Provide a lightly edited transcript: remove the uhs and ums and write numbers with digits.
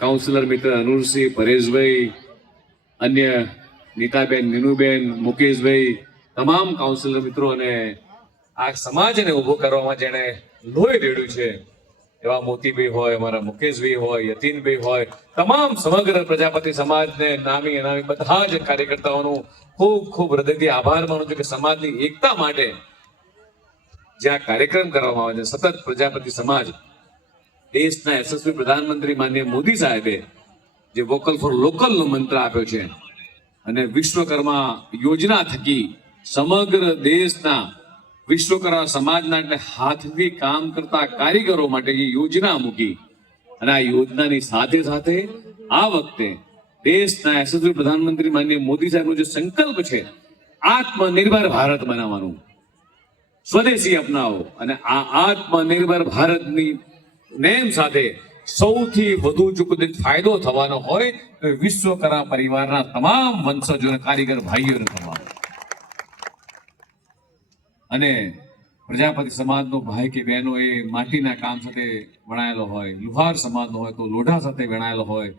Councillor મિત્ર અનુરસિંહ, પરેશભાઈ, અન્ય નીતાબેન, નીનુબેન, મુકેશભાઈ, તમામ કાઉન્સિલર મિત્રો અને આ સમાજને ઉભો કરવામાં જેણે લોહી રેડ્યું છે એવા મોતીભાઈ હોય, અમારા મુકેશભાઈ હોય, યતીનભાઈ હોય, તમામ સમગ્ર પ્રજાપતિ સમાજને નામી અનામી બધા જ કાર્યકર્તાઓનું ખૂબ ખૂબ હૃદયથી આભાર માનું છું કે સમાજની એકતા માટે જ્યાં કાર્યક્રમ કરવામાં આવે છે. સતત પ્રજાપતિ સમાજ દેશના યશસ્વી પ્રધાનમંત્રી માનનીય મોદી સાહેબે જે વોકલ ફોર લોકલનો મંત્ર આપ્યો છે અને વિશ્વકર્મા યોજના થકી સમગ્ર દેશના વિશ્વકર્મા સમાજના એટલે હાથથી કામ કરતા કારીગરો માટે જે યોજના મૂકી અને આ યોજનાની સાથે સાથે આ વખતે દેશના યશસ્વી પ્રધાનમંત્રી માનનીય મોદી સાહેબનો જે સંકલ્પ છે આત્મનિર્ભર ભારત બનાવવાનું, સ્વદેશી અપનાવો અને આ આત્મનિર્ભર ભારતની નેમ સાથે સૌથી વધુ જો કોઈ ફાયદો થવાનો હોય તો વિશ્વકર્મા પરિવારના તમામ વંશજો અને કારીગર ભાઈઓને થવાનો. અને પ્રજાપતિ સમાજનો ભાઈ કે બહેનો એ માટીના કામ સાથે વણાયેલો હોય, લુહાર સમાજનો હોય તો લોઢા સાથે વણાયેલો હોય,